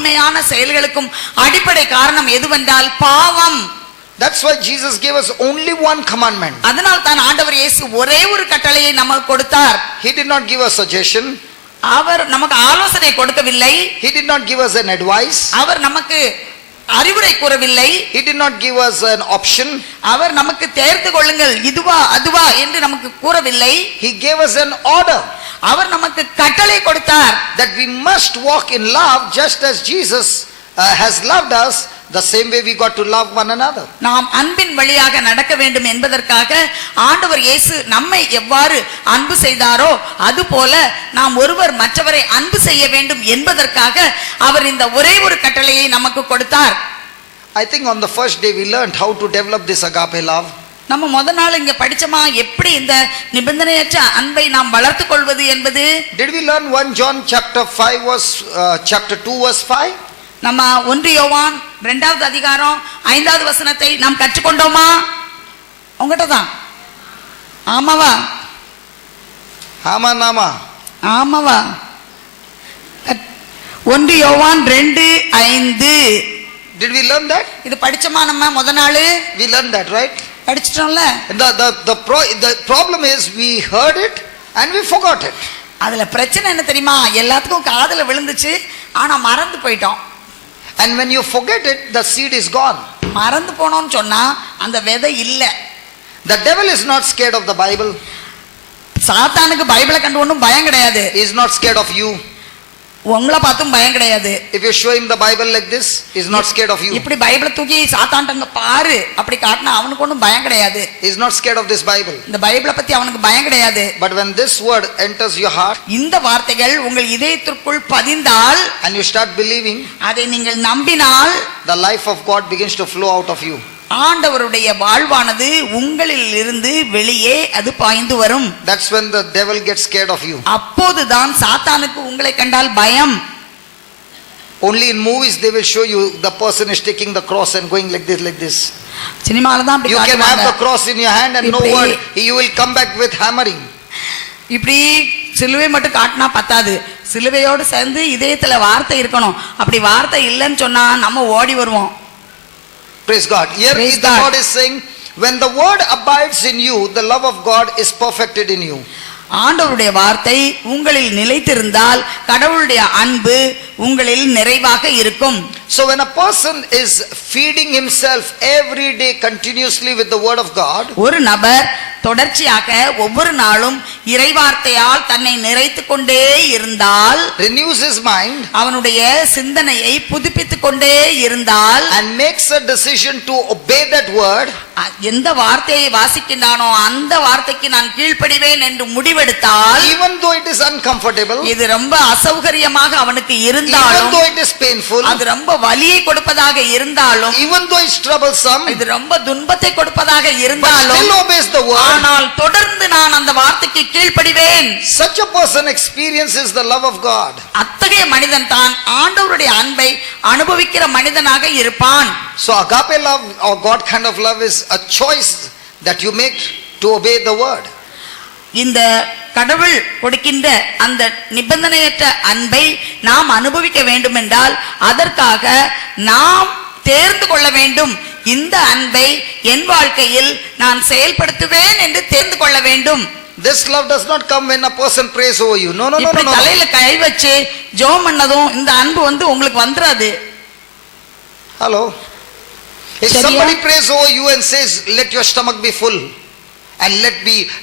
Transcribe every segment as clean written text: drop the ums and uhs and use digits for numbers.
தீமையான செயல்களுக்கும் அடிப்படை காரணம் எதுவென்றால் பாவம். That's why Jesus gave us only one commandment. அதனால் தான் ஆண்டவர் இயேசு ஒரே ஒரு கட்டளையை நமக்கு கொடுத்தார். He did not give us suggestion. அவர் நமக்கு ஆலோசனை கொடுக்கவில்லை. He did not give us an advice. அவர் நமக்கு அறிவுரை கூறவில்லை. He did not give us an option. அவர் நமக்கு தேர்ந்து கொள்ளுங்கள் இதுவா அதுவா என்று நமக்கு கூறவில்லை. He gave us an order. அவர் நமக்கு கட்டளை கொடுத்தார். That we must walk in love just as Jesus has loved us. The same way we got to love one another. நாம் அன்பின் வழியாக நடக்க வேண்டும் என்பதற்காக ஆண்டவர் இயேசு நம்மை எவ்வாறு அன்பு செய்தாரோ அதுபோல நாம் ஒருவர் மற்றவரை அன்பு செய்ய வேண்டும் என்பதற்காக அவர் இந்த ஒரே ஒரு கட்டளையை நமக்கு கொடுத்தார். I think on the first day we learned how to develop this agape love. நம்ம முதல் நாள் இங்க படிச்சோமா எப்படி இந்த நிபந்தனையற்ற அன்பை நாம் வளர்த்துக் கொள்வது என்பது. Did we learn 1 John chapter 2 verse 5? நம்ம 1 யோவான் 2வது அதிகாரம் 5வது வசனத்தை நாம் கற்றுக்கொண்டோமா? உங்ககிட்ட தான். ஆமாவா? ஆமாவா? 1 யோவான் 2:5. Did we learn that? இது படிச்சோமா நம்ம முதல் நாள்? We learned that, right? படிச்சிட்டோம்ல. The problem is we heard it and we forgot it. அதுல பிரச்சனை என்ன தெரியுமா? எல்லாத்துக்கும் காதுல விழுந்துச்சு ஆனா மறந்து போயிட்டோம். And when you forget it, the seed is gone. மறந்து போனோம்னு சொன்னா அந்த விதை இல்ல. The devil is not scared of the Bible. சாத்தானுக்கு பைபிளை கண்டு ஒண்ணும் பயம் கிடையாது. He is not scared of you. உங்களை பார்த்தும் பயம் கிடையாது. If you show him the Bible like this, he is not scared of you. இப்படி பைபிளை தூக்கி சாத்தான்டங்க பாரு அப்படி காட்டினா அவனுக்கு ஒண்ணும் பயம் கிடையாது. He is not scared of this Bible. இந்த பைபிளை பத்தி அவனுக்கு பயம் கிடையாது. But when this word enters your heart, இந்த வார்த்தைகள் உங்கள் இதயத்திற்குள் பதிந்தால், and you start believing, அதை நீங்கள் நம்பினால், the life of God begins to flow out of you. ஆண்டவருடைய வாழ்வானது உங்களில் இருந்து வெளியே அது பாய்ந்து வரும். That's when the devil gets scared of you. அப்போதுதான் சாத்தானுக்கு உங்களை கண்டால் பயம். Only in movies they will show you the person is taking the cross and going like this. சினிமால தான் அப்படி காட்டுவாங்க. You can have the cross in your hand and no word. You will come back with hammering. இப்படி சிலுவை மட்டும் காட்டினா பத்தாது, சிலுவையோடு சேர்ந்து இதயத்துல வார்த்தை இருக்கணும். அப்படி வார்த்தை இல்லைன்னு சொன்னா நம்ம ஓடி வருவோம். Praise God. Here the Lord is saying, when the word abides in you, the love of God is perfected in you. ஆண்டவருடைய வார்த்தை உங்களில் நிலைத்திருந்தால் கடவுளுடைய அன்பு உங்களில் நிறைவாக இருக்கும். So when a person is feeding himself every day continuously with the word of God, ஒரு நபர் தொடர்ச்சியாக ஒவ்வொரு நாளும் இறைவார்த்தையால் தன்னை நிறைத்துக் கொண்டே இருந்தால், renews his mind, அவனுடைய சிந்தனையை புதுப்பித்துக் கொண்டே இருந்தால், and makes a decision to obey that word, எந்த வார்த்தையை வாசிக்கின்றானோ அந்த வார்த்தைக்கு நான் கீழ்ப்படிவேன் என்று முடிவெடுத்தால், even though it is uncomfortable, இது ரொம்ப அசௌகரியமாக அவனுக்கு இருந்தாலும், even though it is painful, அது ரொம்ப வலியை கொடுப்பதாக இருந்தாலும், even though it's troublesome, இது ரொம்ப துன்பத்தை கொடுப்பதாக இருந்தாலும், but still obeys the word, ஆனால் தொடர்ந்து நான் அந்த வார்த்தைக்கு கீழ்ப்படிவேன். Such a person experiences the love of God. அத்தகைய மனிதன் தான் ஆண்டவருடைய அன்பை அனுபவிக்கிற மனிதனாக இருப்பான். So agape love or God kind of love is a choice that you make to obey the word. இந்த கடவுள் கொடுக்கின்ற அந்த நிபந்தனையற்ற அன்பை நாம் அனுபவிக்க வேண்டும் என்றால் அதற்காக நாம் தேர்ந்து கொள்ள வேண்டும். இந்த அன்பை என் வாழ்க்கையில் நான் செயல்படுத்துவேன் என்று தேர்ந்து கொள்ள வேண்டும். This love does not come when a person prays over you. No. தலையில கை வச்சு ஜெபம் பண்ணதும் இந்த அன்பு உங்களுக்கு வந்துராது. Hello. If somebody prays over you and says, let your stomach be full and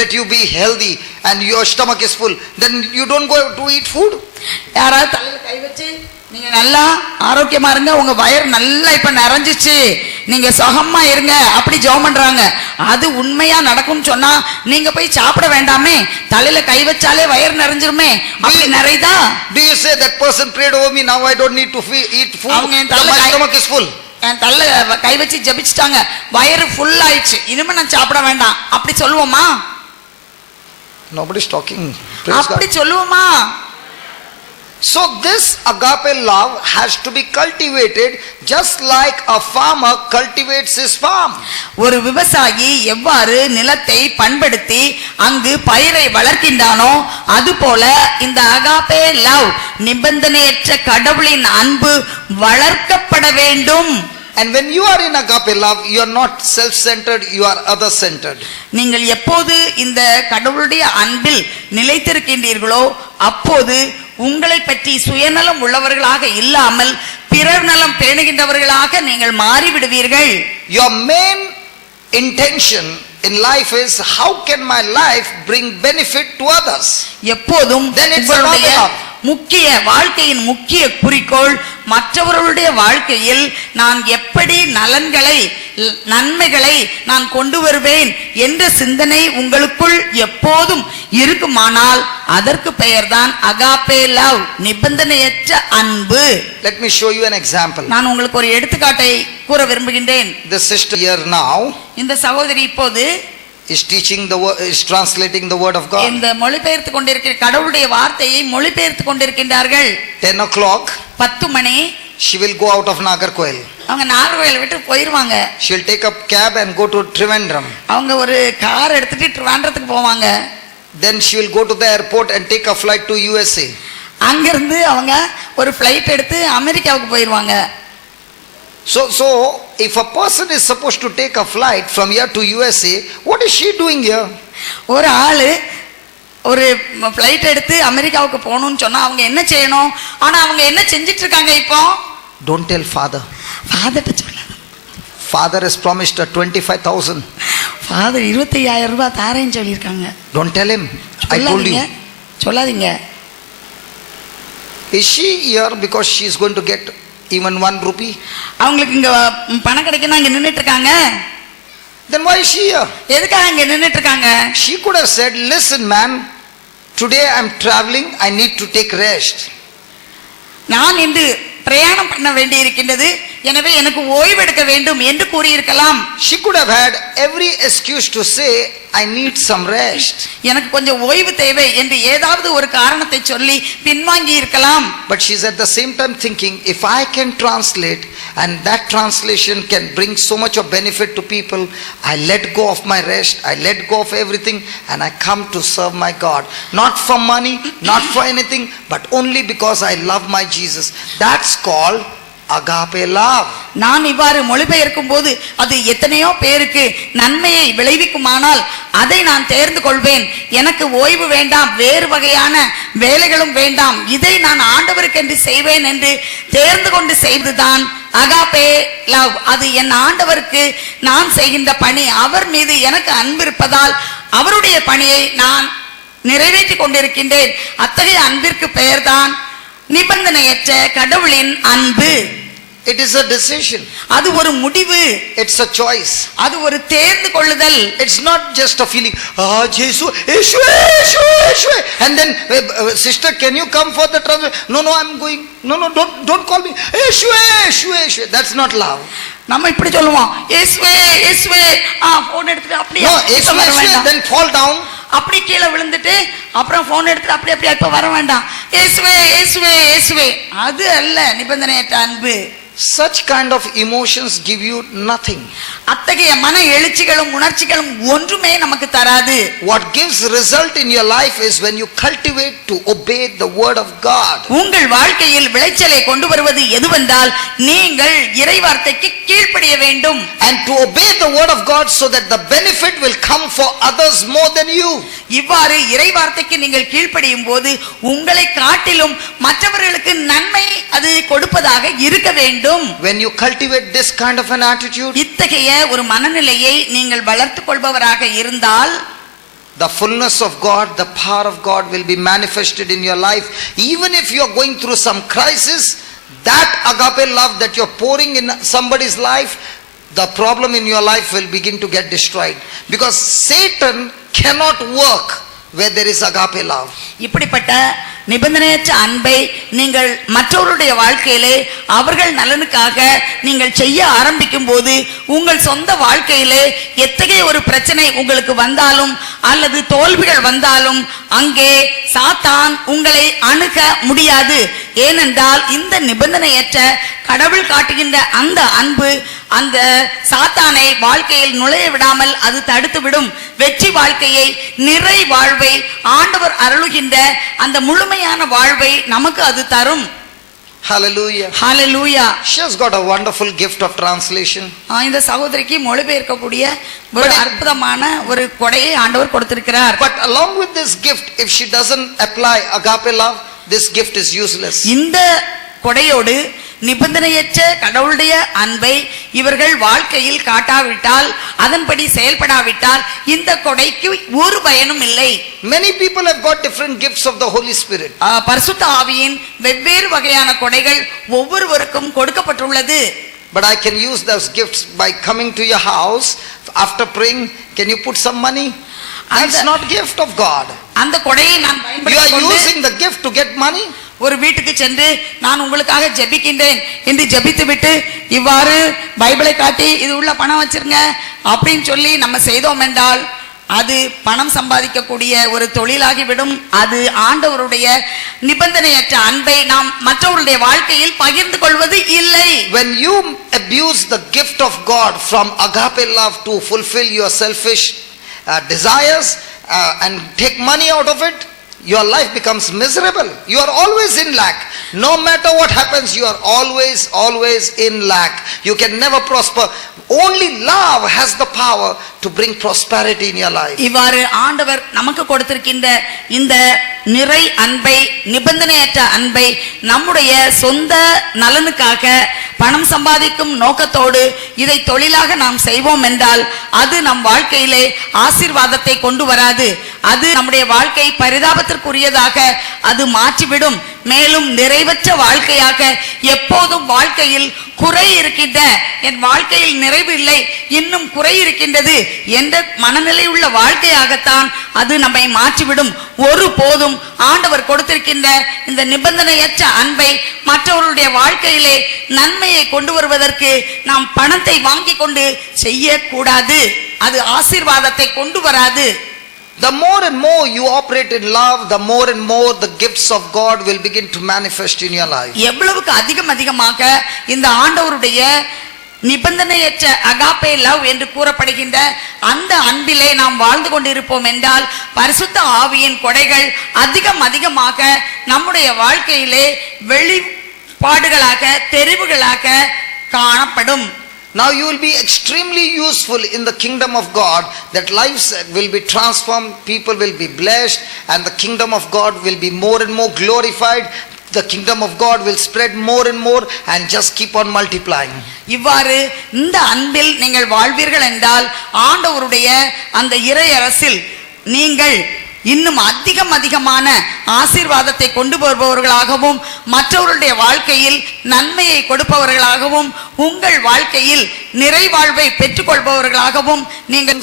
let you be healthy and your stomach is full, then you don't go to eat food. யாராவது தலையில கை வச்சு நீங்க நல்லா ஆரோக்கியமா இருங்க, உங்க வயிறு நல்லா இப்ப நிறைஞ்சிச்சு, நீங்க சுகமா இருங்க அப்படி ஜெபம் பண்றாங்க. அது உண்மையா நடக்கும்னு சொன்னா நீங்க போய் சாப்பிட வேண்டாமே, தலையில கை வச்சாலே வயிறு நிறைஞ்சிருமே. அப்படி நிறைதா? Do you say that person prayed over me, now I don't need to eat food, my stomach is full? என் தள்ள கை வச்சு ஜெபிச்சிட்டாங்க, வயிறு ஃபுல் ஆயிடுச்சு, இனிமே நான் சாப்பிட வேண்டாம் அப்படி சொல்லுவோமா? Nobody's talking. அப்படி சொல்லுவோமா? So this agape love has to be cultivated just like a farmer cultivates his farm. ஒரு விவசாயி எவ்வாறு நிலத்தை பண்படுத்தி அங்கு பயிரை வளர்க்கின்றானோ அதுபோல இந்த அகாபே லவ் நிபந்தனையற்ற கடவுளின் அன்பு வளர்க்கப்பட வேண்டும். And when you are in agape love, you are not self-centered, you are other-centered. நீங்கள் எப்போது இந்த கடவுளுடைய அன்பில் நிலைத்திருக்கின்றீர்களோ அப்போது உங்களை பற்றி சுயநலம் உள்ளவர்களாக இல்லாமல் பிறர் நலம் பேணுகின்றவர்களாக நீங்கள் மாறிவிடுவீர்கள். Your main intention in life is, how can my life bring benefit to others? எப்போதும் Then it's உங்களுடைய agape love. முக்கிய வாழ்க்கையின் முக்கிய குறிக்கோள் மற்றவர்களுடைய வாழ்க்கையில் நான் எப்படி நலன்களை நன்மைகளை நான் கொண்டு வருவேன் என்ற சிந்தனை உங்களுக்குள் எப்போதும் இருக்குமானால் அதற்கு பெயர்தான் அகாபே லவ் நிபந்தனையற்ற அன்பு. Let me show you an example. நான் உங்களுக்கு ஒரு எடுத்துக்காட்டை கூற விரும்புகின்றேன். The sister here now இந்த சகோதரி இப்போது is teaching the word, is translating the word of God. இந்த மொழிபெயர்த்து கொண்டிருக்கிற கடவுளுடைய வார்த்தையை மொழிபெயர்த்து கொண்டிருக்கின்றார்கள். 10 o'clock 10 money she will go out of Nagarkoil. அவங்க நாகர்கோயில் விட்டு போயிருவாங்க. She will take a cab and go to Trivandrum. அவங்க ஒரு கார் எடுத்துட்டு ட்ரிவாண்ட்ரத்துக்கு போவாங்க. Then she will go to the airport and take a flight to USA. அங்கிருந்து அவங்க ஒரு ஃளைட் எடுத்து அமெரிக்காவுக்கு போயிருவாங்க. So if a person is supposed to take a flight from here to USA, what is she doing here? ஒரு ஆளு ஒரு flight எடுத்து அமெரிக்காவுக்கு போகணும்னு சொன்னா அவங்க என்ன செய்யணும்? ஆனா அவங்க என்ன செஞ்சிட்டு இருக்காங்க இப்போ? Don't tell father. ஃபாதர்ட்ட சொல்லாத. Father has promised her 25,000. Father 25,000 ரூபாய் தாரேன்னு சொல்லியிருக்காங்க. Don't tell him. I told you. சொல்லாதீங்க. Is she here because she is going to get even 1 rupee? அவங்களுக்கு இங்க பணம் கிடைக்கணும் இங்க நின்னுட்டு இருக்காங்க. Then why is she here? எதுக்காக இங்க நின்னுட்டு இருக்காங்க? She could have said, listen man, today I am traveling, I need to take rest. நான் இன்று பிரயாணம் பண்ண வேண்டி இருக்கின்றது, எனவே எனக்கு ஓய்வு எடுக்க வேண்டும் என்று கூறியிருக்கலாம். She could have had every excuse to say, I need some rest. எனக்கு கொஞ்சம் ஓய்வு தேவை என்று ஏதாவது ஒரு காரணத்தை சொல்லி பின்வாங்கி இருக்கலாம். But she's at the same time thinking, if I can translate and that translation can bring so much of benefit to people, I let go of my rest, I let go of everything and I come to serve my God. Not for money, not for anything, but only because I love my Jesus. That's called agape love. நான் இவ்வாறு மொழிபெயர்க்கும் போது அது எத்தனையோ பேருக்கு நன்மையை விளைவிக்குமானால் அதை நான் தேர்ந்து கொள்வேன். எனக்கு ஓய்வு வேண்டாம், வேறு வகையான வேலைகளும் வேண்டாம், இதை நான் ஆண்டவருக்கென்று செய்வேன் என்று தேர்ந்து கொண்டு செய்வதுதான் அகாபே லவ். அது என் ஆண்டவருக்கு நான் செய்கின்ற பணி. அவர் மீது எனக்கு அன்பு இருப்பதால் அவருடைய பணியை நான் நிறைவேற்றி கொண்டிருக்கின்றேன். அத்தகைய அன்பிற்கு பெயர்தான் நிபந்தனையற்ற கடவுளின் அன்பு. It is a decision. அது ஒரு முடிவு. It's a choice. அது ஒரு தேர்ந்து கொள்ளுதல். It's not just a feeling, ah Jesus, Yeshua, Yeshua, Yeshua. And then sister, can you come for the translation? No, I'm going. No, don't call me. Yeshua, Yeshua, Yeshua. That's not love. நம்ம இப்படி சொல்லுவோம், இயேசுவே இயேசுவே, phone எடுத்துட்டு அப்படியே No, Yeshua, then fall down. அப்படி கீழே விழுந்துட்டு அப்புறம் போன் எடுத்துட்டு அப்படியே இப்ப வர வேண்டாம், இயேசுவே இயேசுவே இயேசுவே. அது அல்ல நிபந்தனையற்ற அன்பு. Such kind of emotions give you nothing. அத்தகைய மன எழுச்சிகளும் உணர்ச்சிகளும் ஒன்றுமே நமக்கு தராது. What gives result in your life is when you cultivate to obey the word of God. உங்கள் வாழ்க்கையில் விளைச்சலை கொண்டு வருவது எதுவென்றால் நீங்கள் இறைவார்த்தைக்கு கீழ்ப்படிய வேண்டும். And to obey the word of God so that the benefit will come for others more than you. இவ்வாறு இறைவார்த்தைக்கு நீங்கள் கீழ்ப்படியும் போது உங்களை காட்டிலும் மற்றவர்களுக்கு நன்மை அது கொடுப்பதாக இருக்க வேண்டும். When you cultivate this kind of an attitude, இத்தகைய ஒரு மனநிலையை நீங்கள் வளர்த்துக் கொள்பவராக இருந்தால் the fullness of God, the power of God will be manifested in your life. Even if you are going through some crisis, that agape love that you're pouring in somebody's life, the problem in your life will begin to get destroyed. Because Satan cannot work where there is agape love. இப்படிப்பட்ட நிபந்தனையற்ற அன்பை நீங்கள் மற்றவருடைய வாழ்க்கையிலே அவர்கள் நலனுக்காக நீங்கள் செய்ய ஆரம்பிக்கும் போது உங்கள் சொந்த வாழ்க்கையிலே எத்தகைய ஒரு பிரச்சனை உங்களுக்கு வந்தாலும் அல்லது தோல்விகள் வந்தாலும் அங்கே சாத்தான் உங்களை அணுக முடியாது. ஏனென்றால் இந்த நிபந்தனையற்ற கடவுள் காட்டுகின்ற அந்த அன்பு அந்த சாத்தானை வாழ்க்கையில் நுழைய விடாமல் அது தடுத்து விடும். வெற்றி வாழ்க்கையை, நிறை வாழ்வை, ஆண்டவர் அருளுகின்ற அந்த முழுமையான வாழ்வை நமக்கு அது தரும். Hallelujah. Hallelujah. She has got a wonderful gift of translation. இந்த சகோதரிக்கு மொழிபெயர்க்கக்கூடிய ஒரு அற்புதமான ஒரு கொடையை ஆண்டவர் கொடுத்திருக்கிறார். But along with this gift, if she doesn't apply agape love, this gift is useless. இந்த கொடையோடு நிபந்தனையற்ற கடவுளுடைய அன்பை இவர்கள் வாழ்க்கையில் காட்டாவிட்டால், அதன்படி செயல்படாவிட்டால் இந்த கொடைக்கு ஒரு பயனும் இல்லை. Many people have got different gifts of the Holy Spirit. பரிசுத்த ஆவியின் வெவ்வேறு வகையான கொடைகள் ஒவ்வொருவருக்கும் கொடுக்கப்பட்டுள்ளது. But I can use those gifts by coming to your house after praying. Can you put some money? That's not gift of God. அந்த கொடையை நான் You are using the gift to get money. ஒரு வீட்டுக்கு சென்று நான் உங்களுக்காக ஜெபிக்கின்றேன் என்று ஜெபித்து விட்டு இவ்வாறு பைபிளை காட்டி இது உள்ள பணம் வச்சிருங்க அப்படின்னு சொல்லி நம்ம செய்தோம் என்றால் அது பணம் சம்பாதிக்கக்கூடிய ஒரு தொழிலாகிவிடும். அது ஆண்டவருடைய நிபந்தனையற்ற அன்பை நாம் மற்றவருடைய வாழ்க்கையில் பகிர்ந்து கொள்வது இல்லை. When you abuse the gift of God from agape love to fulfill your selfish desires and take money out of it, your life becomes miserable. You are always in lack. No matter what happens, you are always in lack. You can never prosper. Only love has the power to bring prosperity in your life. இவ்வாறு ஆண்டவர் நமக்கு கொடுத்திருக்கின்ற இந்த நிறை அன்பை, நிபந்தனையற்ற அன்பை நம்முடைய சொந்த நலனுக்காக பணம் சம்பாதிக்கும் நோக்கத்தோடு இதை தொழிலாக நாம் செய்வோம் என்றால் அது நம் வாழ்க்கையிலே ஆசீர்வாதத்தை கொண்டு வராது. அது நம்முடைய வாழ்க்கை பரிதாபத்திற்குரியதாக அது மாற்றிவிடும். மேலும் நிறைவற்ற வாழ்க்கையாக எப்போதும் வாழ்க்கையில் குறை இருக்கின்ற, என் வாழ்க்கையில் நிறைவு இல்லை, இன்னும் குறை இருக்கின்றது என்ற மனநிலை உள்ள வாழ்க்கையாகத்தான் அது நம்மை மாற்றிவிடும். ஒரு போதும் ஆண்டவர் கொடுத்திருக்கின்ற இந்த நிபந்தனையற்ற அன்பை மற்றவர்களுடைய வாழ்க்கையிலே நன்மையை கொண்டு வருவதற்கு நாம் பணத்தை வாங்கி கொண்டு செய்யக்கூடாது. அது ஆசீர்வாதத்தை கொண்டு வராது. The more and more you operate in love, the more and more the gifts of God will begin to manifest in your life. எவ்வளவுக்கு அதிகமாக இந்த ஆண்டவருடைய நிபந்தனையற்ற அகாபே லவ் என்று கூறப்படுகின்ற அந்த அன்பிலே நாம் வாழ்ந்து கொண்டிருப்போம் என்றால் பரிசுத்த ஆவியின் கொடைகள் அதிகமாக நம்முடைய வாழ்க்கையிலே வெளிப்பாடுகளாக, தெரிவுகளாக காணப்படும். Now you will be extremely useful in the kingdom of God, that lives will be transformed, people will be blessed, and the kingdom of God will be more and more glorified. The kingdom of God will spread more and more and just keep on multiplying. இவ்வாறு இந்த அன்பில் நீங்கள் வாழ்வீர்கள் என்றால் ஆண்டவருடைய அந்த இறை அரசில் நீங்கள் இன்னும் அதிகமான ஆசீர்வாதத்தை கொண்டு வருபவர்களாகவும் மற்றவர்களுடைய வாழ்க்கையில் நன்மையை கொடுப்பவர்களாகவும் உங்கள் வாழ்க்கையில் நிறைவாழ்வை பெற்றுக்கொள்பவர்களாகவும் நீங்கள்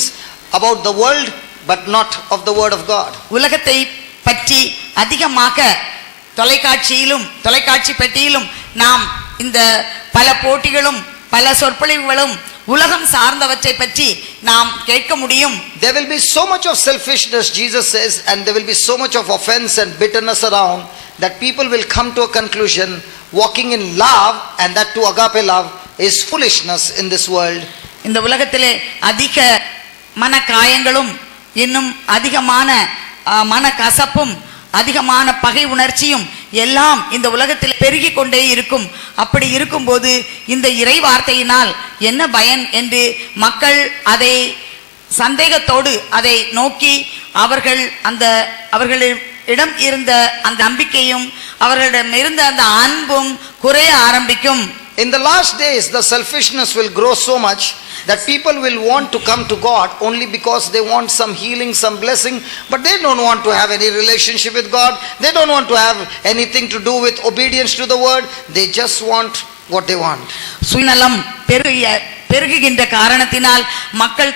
about the world but not of the word of God. உலகத்தை பற்றி அதிகமாக தொலைக்காட்சி பெட்டியிலும் நாம் இந்த பல போட்டிகளும் பல சொற்பொழிவுகளும் உலகம் சார்ந்தவற்றை பற்றி நாம் கேட்க முடியும். There will be so much of selfishness, Jesus says, and there will be so much of offense and bitterness around that people will come to a conclusion walking in love, and that to agape love is foolishness in this world. இந்த உலகத்திலே அதிக மன காயங்களும் இன்னும் அதிகமான மன கசப்பும் அதிகமான பகை உணர்ச்சியும் எல்லாம் இந்த உலகத்தில் பெருகி கொண்டே இருக்கும். அப்படி இருக்கும்போது இந்த இறை வார்த்தையினால் என்ன பயன் என்று மக்கள் அதை சந்தேகத்தோடு அதை நோக்கி அவர்களிடம் இருந்த அந்த நம்பிக்கையும் அவர்களிடம் இருந்த அந்த அன்பும் குறைய ஆரம்பிக்கும். In the last days, the selfishness will grow so much that people will want to come to God only because they want some healing, some blessing, but they don't want to have any relationship with God. They don't want to have anything to do with obedience to the word. They just want what they want. சுயநலம் பெருகுகின்ற காரணத்தினால் மக்கள்